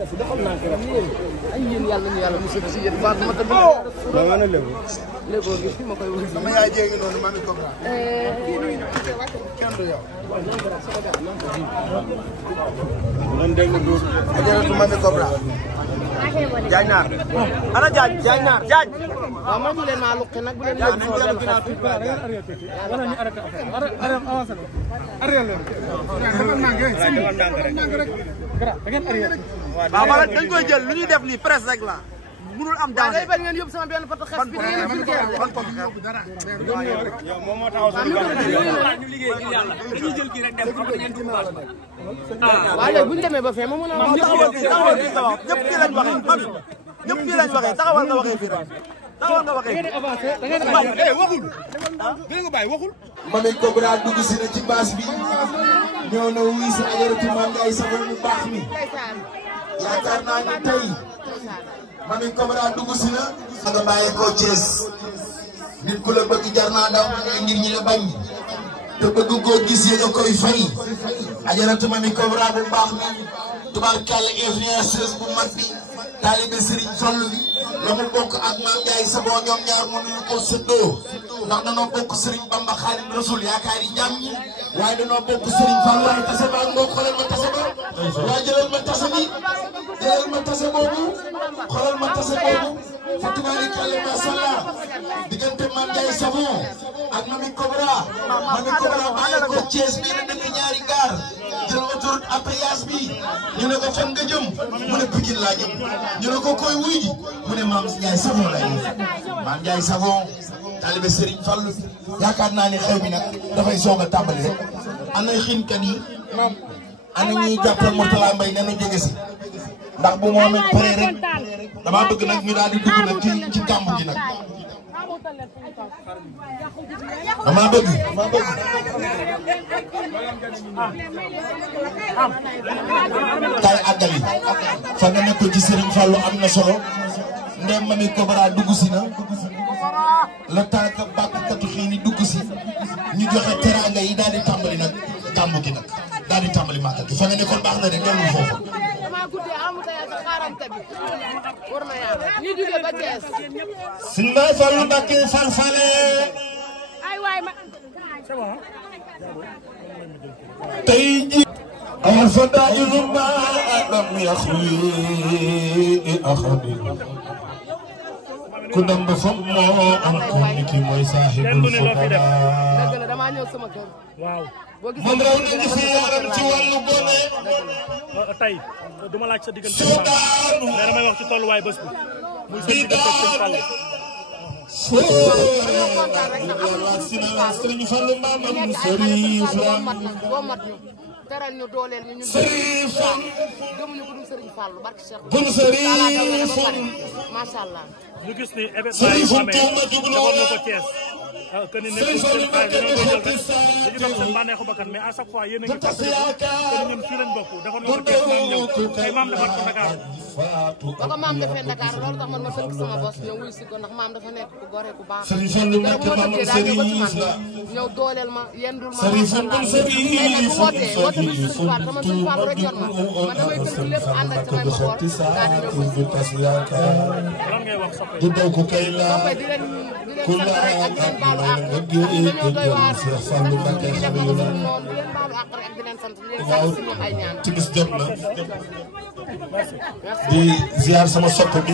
ay yéen yàlla ñu yàlla musal ci yéen baax ma tamit dama na lebu léegoo gi fi ma koy wër sama yaay jéegi noonu mami Cobra kenn du yow non dégg nga dóor ajaratu mami Cobra jaaj naar ana jaaj naar jaaj waaw ma du leen maa luqi nag bu leen yóbbu sama benn xar wala ñu arrêté affaire avancé ko arrière leen waaw wala dañ koy jël lu ñuy def nii presse rek la mënul am danger day bañ ngeen yóbbu sama benn photo xef bi ngeen vulgaire yow moom moo taxaw ñu liggéey ngir yàlla dañuy jël kii rek dem xam ngeen ci baax waaw léegi bu ñu demee ba fee ma mën a wax taxawal fii nga wax ñëpp fii lañ waxee mami ñëpp fii lañ waxee taxawal nga waxee fii rek taxawal nga waxee waxul dégg nga bàyyi waxul Mami Cobra dugg si na ci baas bi ñëw na wuy si ajaratu Mame Ndiaye Savon mu baax mi yaakaar naa ni tey Mami Cobra dugg si na nga bàyyee ko Thiès nit ku la bëgg jar naa daw ngay ngir ñi la bañ te bëgg koo gis yéen a koy fay ajaratu Mami Cobra bu baax mi tubaarkàlla influenceuse bu mag bi taalibe Serigne Fall bi la mu bokk ak Mame Ndiaye Savon ñoom ñaar mënuñu ko séddoo ndax danoo bokk Serigne Bamba Xaadimu Rasuul yaakaar yi jàmm ñi waaye danoo bokk Serigne Fall waaye tase ba ngoo xoolal ma tase ba waaye jëlal ma tase bi jëlal ma tase boobu xoolal ma tase boobu fatubaarikàlla macha allah diggante Mame Ndiaye Savon ak Mami Cobra Mami Cobra bàyyi ko Thiès bii na dëkk ñaari gaar jël autoroute à péage bi ñu ne ko fan nga jëm mu ne Pikine laa jëm ñu ne ko koy wuy ji mu ne Mame Ndiaye Savon lay Mame Ndiaye Savon taalibe Serigne Fall yaakaar naa ne xew bi nag dafay soog a tàmbali rek ana xiinkat yi ana ñuy jàppal Mourtala Mbaye nanu jege si ndax bu moom it pare rek dama bëgg nag ñu daal di dugg nag ci gàmb gi nag dama bëgg kay àggali fa nga nekk ci Serigne Fall am na solo ndem Mami Cobra dugg si na le temps que bàkkatu xii ni dugg si ñu joxe teraanga yi daal di tàmbali nag gàmmu gi nag daal di tàmbali màggal gi fa nga nekkoon baax na de dellu foofu. dama guddee amuta ya xaarante bi war na yàlla ñu jógee ba Thiès Sëñ Baye Fallou Mbacké Fall Fallé ay waay ma tey ji الفضائل ما لم يخلي أحد كنا بفهم أنكم كي موي صاحب الفضاء dama ñëw sama kër waaw moom raw nañu fi yaram ci wàllu gone tey duma laaj sa diggante mais damay wax ci tolluwaay bés bi muy seen diggante Sëñ Fall Sëriñ Fallu maamam Sëriñ Fall teral ñu dooleel ñu Sëriñ Fall gëmuñu ko dul Sëriñ Fall barke Cheikh bun Sëriñ Fall macha allah ñu gis ni événement yi amee defoon na ko Thiès que ni nekk seen frère dañoo koy jël rek dañu dox seen bànneexu bakkan mais à chaque fois yéen a ngi fàttali que ni ñun fii lañ bokk defoon na ko Thiès maam ñëw ay maam defaat ko Dakar ba ko maam defee Dakar loolu tax man ma tënk sama bos ñëw wuy si ko ndax maam dafa nekk ku gore ku baax Sëriñ Fallu Mbacké maamam Sëriñ la ñëw dooleel ma yendul ma Sëriñ Fallu tey nag bu wootee woote bi Sëriñ Fall dama Sëriñ Fall rek yor ma man damay tënk lépp ànd ak samay mboor daal di ñëw wuy si lan ngay wax soppe du daw ko kay la soppe di leen sant rek ak di leen baalu àq dañoo doy waar sant ñu ngi def ko noonu di leen baalu àq rek ak di leen sant di leen sant si ñoom ay ñaan ci bis jot na di ziar sama soppe bi